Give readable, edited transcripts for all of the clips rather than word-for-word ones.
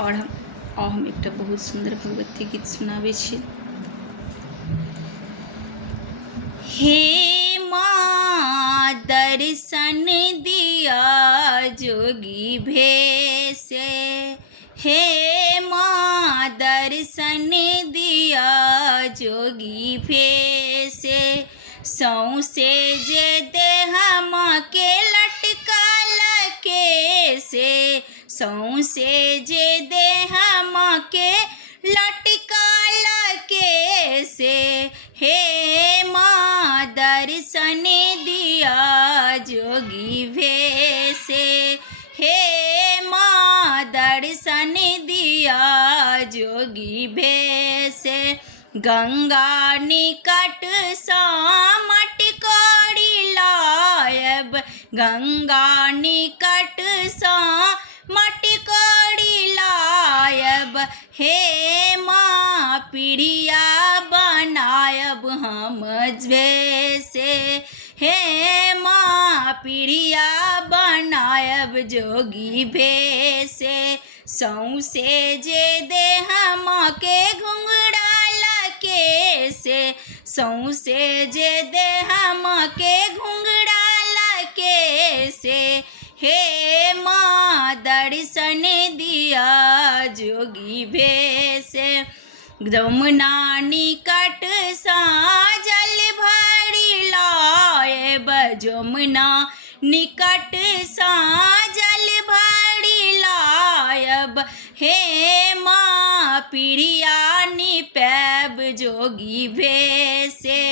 और हम एक बहुत सुंदर भगवती गीत सुनाबै छी। हे माँ दर्शन दिया जोगी भेसे, हे माँ दर्शन दिया जोगी भेसे, सौंसे जे देह माँ के लटकल केसे, सौंसे जे देह माँ के लटकल केसे, हे माँ दर्शन दिया जोगी भेसे, हे माँ दर्शन दिया जोगी भेसे, गंगा निकट सा मटकोरी लायब, गंगा निकट सा मटकोरी लायब, हे माँ पीड़िया बनायब हम जैसे, हे माँ पीड़िया बनायब जोगी भेसे, सौंसे जे देह माँ के घुंघराल केसे, सौंसे जे देह माँ के घुंघराल केसे, हे माँ दर्शन दिया जोगी भेसे, जमुना निकट सा जल भरी लायब, जमुना निकट सा जल भरी लायब, हे माँ पीड़िया निपैब जोगी भेसे,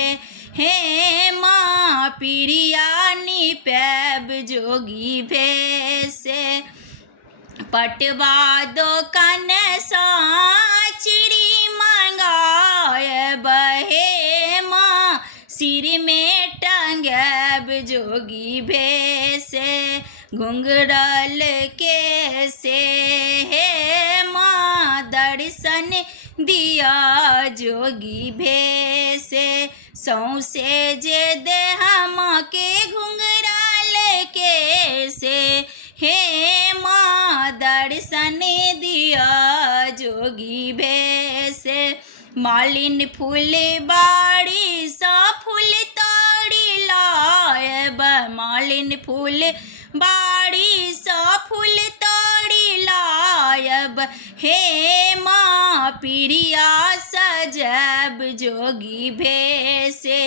हे माँ पीड़िया निपैब जोगी भेसे, पटवा दोकान सा चिड़ी मंगायब, हे माँ सिर में टंगैब जोगी भेसे, घुंघराल केसे, हे माँ दर्शन दिया जोगी भेसे, सौंसे जे देह माँ के घुंघराल केसे, हे माँ दर्शन दिया जोगी भेसे, मालिन फूल बाड़ी सा फूल तोड़ी लायब, मालिन फूल बाड़ी सा फूल तोड़ी लायब, हे माँ पीड़िया सजैब जोगी भेसे,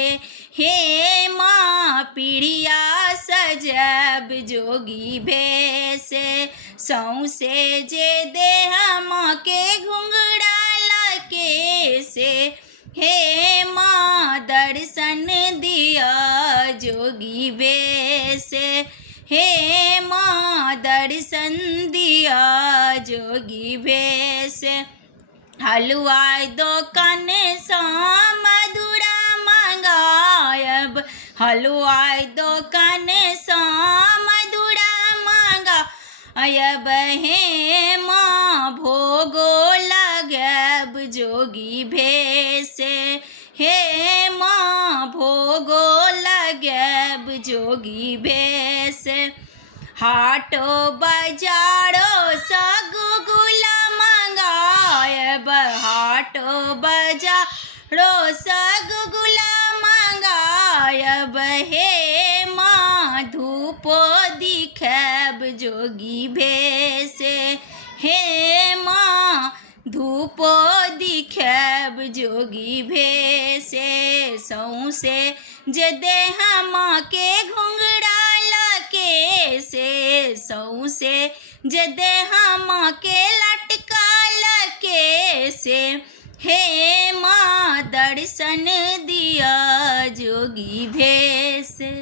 हे माँ पीड़िया सजैब जोगी भेसे, सौंसे जे देह माँ के घुंघराल केसे, हे माँ दर्शन दिया जोगी भेसे, हे माँ दर्शन दिया जोगी भेसे, हलवाई दोकान सा मधुरा मंगायब, हलवाई दोकान सा मधुरा मंगायब, हे माँ भोगो लगैब जोगी भेसे, हे माँ भोगो लगैब जोगी भेसे, हाटो बाजारो सा गुगुला मंगायब, हाटो बाजारो सा गुगुला मंगायब, हे माँ धूपो दिखैब जोगी भेसे, हे माँ धूपो दिखैब जोगी भेसे, सौंसे जे देह माँ के घुंघराल केसे, सौंसे जे देह माँ के लटकल केसे, हे माँ दर्शन दिया जोगी भेसे।